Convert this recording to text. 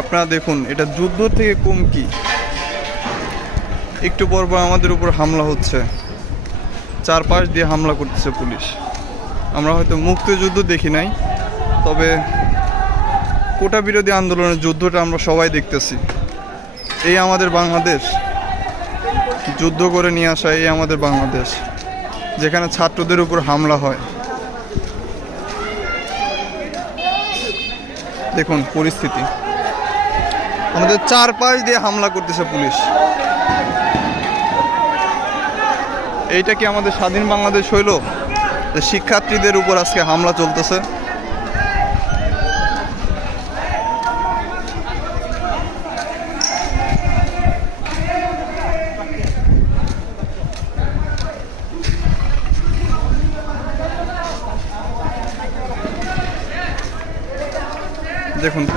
আপনারা দেখুন, এটা যুদ্ধ থেকে কম কি? একটু পর পর আমাদের উপর হামলা হচ্ছে, চারপাশ দিয়ে হামলা করতেছে পুলিশ। আমরা হয়তো মুক্তিযুদ্ধ দেখি নাই, তবে কোটা বিরোধী আন্দোলনের যুদ্ধটা আমরা সবাই দেখতেছি। এই আমাদের বাংলাদেশ, যুদ্ধ করে নিয়ে আসা এই আমাদের বাংলাদেশ, যেখানে ছাত্রদের উপর হামলা হয়। দেখুন পরিস্থিতি, আমাদের চারপাশ দিয়ে হামলা করতেছে পুলিশ। এইটা কি আমাদের স্বাধীন বাংলাদেশ হইল, যে শিক্ষার্থীদের উপর আজকে হামলা চলতেছে? দেখুন